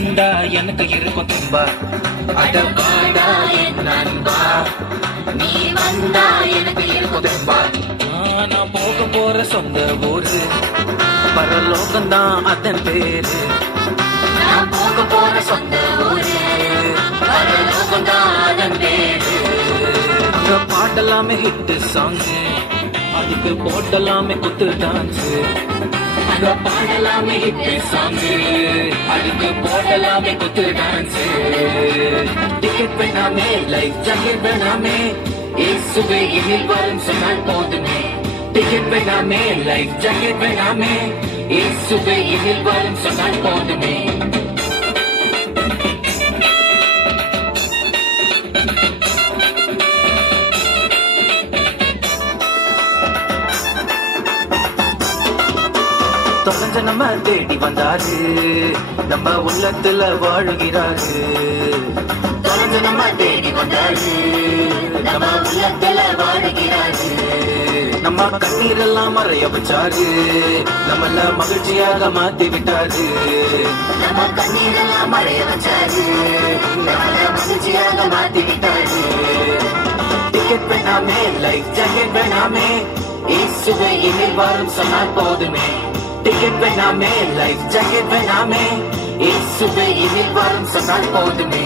வந்தா எனக்கு இருக்கும் தெம்பா. அட வாடா என் நண்பா, நீ வந்தா எனக்கு இருக்கும் தெம்பா. நான் போக போற சொந்த ஊரு பரலோகம்தான் அதன் பேரு. நான் போக போற சொந்த ஊரு பரலோகம்தான் அதன் பேரு. அங்க பாடலாமே ஹிட் சாங், அதுக்கு போடலாமே குத்து டான்ஸ். அங்க பாடலாமே ஹிட் சாங், அதுக்கு போடலாமே குத்து டான்ஸ். டிக்கெட் வேணாமே, லைஃப் ஜாக்கெட் வேணாமே, இயேசுவே எதில் வரும் சொன்னால் போதுமே. டிக்கெட் வேணாமே, லைஃப் ஜாக்கெட் வேணாமே, இயேசுவே எதில் வரும் சொன்னால் போதுமே. தொலைஞ்ச நம்ம தேடி வந்தாரு, நம்ம உள்ளத்துல வாழுகிறாரு. தொலைஞ்ச நம்ம தேடி வந்தாரு, நம்ம உள்ளத்துல வாழுகிறாரு. நம்ம கண்ணீரெல்லாம் மறைய வச்சாரு, நம்மள மகிழ்ச்சியாக மாத்தி விட்டாரு. நம்ம கண்ணீரெல்லாம் மறைய வச்சாரு, நம்மள மகிழ்ச்சியாக மாத்தி விட்டாரு. டிக்கெட் வேணாமே, லைஃப் ஜாக்கெட் வேணாமே, இயேசுவே எதில் வரும் சொன்னால் போதுமே. டிக்கெட் வேணாமே, லைஃப் ஜாக்கெட் வேணாமே, இயேசுவே எதில் வரும் சொன்னால் போதுமே.